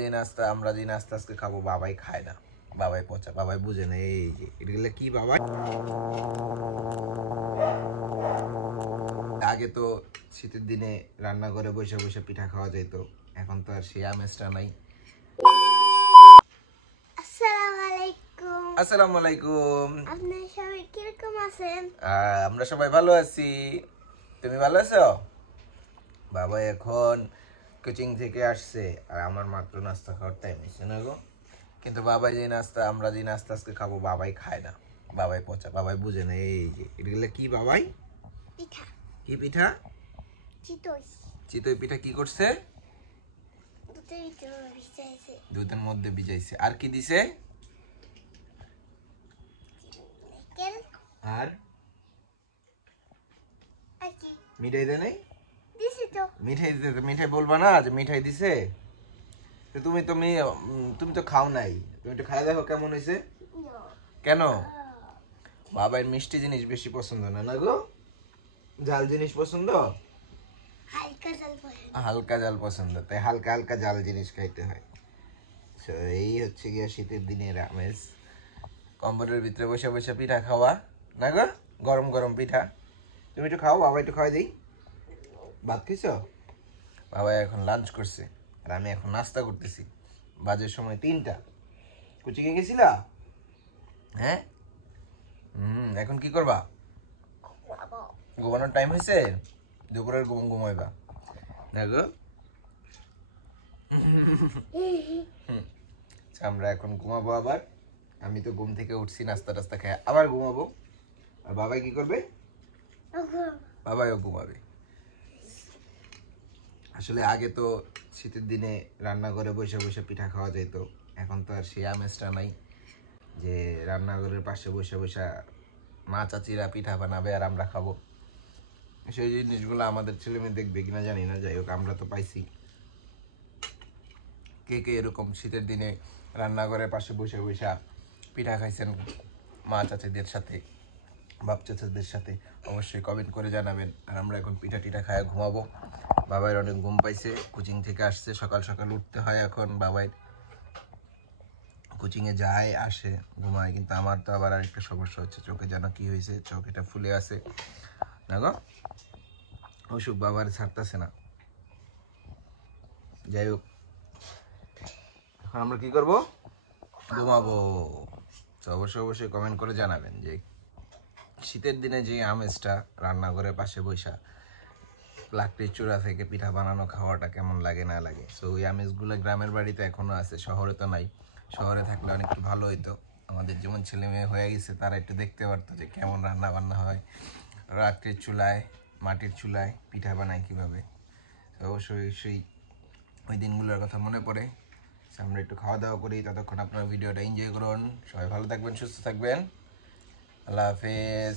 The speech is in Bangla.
যে নাস্তা আমরা যে নাস্তা আজকে খাবো বাবাই খায় না, বাবাই পচা, বাবাই বুঝে না। এই যে এগুলো কি বাবাই, আগে তো শীতের দিনে রান্না করে বসে বসে পিঠা খাওয়া যেত, এখন তো আর সেই আমেজটা নাই। আসসালামু আলাইকুম। আপনারা সবাই কিরকম আছেন? আমরা সবাই ভালো আছি, তুমি ভালো আছো? বাবা এখন কোচিং থেকে আসছে আর আমার মাত্র নাস্তা খাওয়ার টাইম হয়েছে না গো। কিন্তু বাবা যে নাস্তা আমরা যে নাস্তা আজকে খাবো বাবাই খায় না, বাবাই পচা, বাবাই বুঝে না। এই যে এগুলো কি বাবাই? পিঠা। কি পিঠা? চিতই। চিতই পিঠা কি করছে? দুধের মধ্যে ভিজাইছে। আর কি দিছে? আর মিঠাই দেয় নাই? মিঠাই দিতে, মিঠাই বলবা না যে মিঠাই দিছে। তুমি তো খাও নাই, তুমি একটু খাই দেখো কেমন হয়েছে। কেন? বাবার মিষ্টি জিনিস বেশি পছন্দ না, না গো? ঝাল জিনিস পছন্দ? হালকা ঝাল পছন্দ, তাই হালকা হালকা ঝাল জিনিস খাইতে হয়। এই হচ্ছে গিয়া শীতের দিনের আমেজ, কম্বলের ভিতরে বসে বসে পিঠা খাওয়া, না গো? গরম গরম পিঠা। তুমি একটু খাও, বাবা একটু খাওয়াই দিই। ভাত খাইছো? বাবা এখন লাঞ্চ করছে আর আমি এখন নাস্তা করতেছি। বাজের সময় 3টা। কোচিংয়ে গেছিলা? হ্যাঁ। এখন কি করবা? ঘুমানোর টাইম হয়েছে, দুপুরের ঘুমাইবা দেখো। আমরা এখন ঘুমাবো আবার। আমি তো ঘুম থেকে উঠছি, নাস্তা টাস্তা খেয়ে আবার ঘুমাবো। আর বাবাই কি করবে? বাবাইও ঘুমাবে। আসলে আগে তো শীতের দিনে রান্না করে বসে বসে পিঠা খাওয়া যেত, এখন তো আর সেই আমেজটা নাই যে রান্নাঘরের পাশে বসে বসে মা চাচিরা পিঠা বানাবে আর আমরা খাবো। সেই জিনিসগুলো আমাদের ছেলে মেয়ে দেখবে কিনা জানি না, যাই হোক আমরা তো পাইছি। কে কে এরকম শীতের দিনে রান্নাঘরের পাশে বসে বসে পিঠা খাইছেন মা চাচিদের সাথে, বাপ চাচাদের সাথে, অবশ্যই কমেন্ট করে জানাবেন। আর আমরা এখন পিঠা টিঠা খায় ঘুমাবো। বাবার অনেক ঘুম পাইছে, কোচিং থেকে আসছে, সকাল সকাল উঠতে হয় এখন। বাবাই কোচিংয়ে যায় আসে ঘুমায়, কিন্তু আমার তো আবার আরেকটা সমস্যা হচ্ছে, চোখে যেন কি হয়েছে, চোখ এটা ফুলে আছে না গো, অসুখ বাবার ছাড়তেছে না। যাই হোক এখন আমরা কি করবো? ঘুমাবো। তো অবশ্যই কমেন্ট করে জানাবেন যে শীতের দিনে যে আমেজটা রান্নাঘরের পাশে বসা লাকড়ির চূড়া থেকে পিঠা বানানো খাওয়াটা কেমন লাগে না লাগে। সো ওই আমেজগুলো গ্রামের বাড়িতে এখনো আছে, শহরে তো নাই। শহরে থাকলে অনেক একটু ভালো হইতো, আমাদের যেমন ছেলে মেয়ে হয়ে গেছে তারা একটু দেখতে পারতো যে কেমন রান্না বান্না হয়, লাকড়ির চুলায়, মাটির চুলায় পিঠা বানায় কীভাবে। তো অবশ্যই ওই দিনগুলোর কথা মনে পড়ে। আমরা একটু খাওয়া দাওয়া করি, ততক্ষণ আপনার ভিডিওটা এনজয় করুন। সবাই ভালো থাকবেন, সুস্থ থাকবেন, আল্লাহ হাফেজ।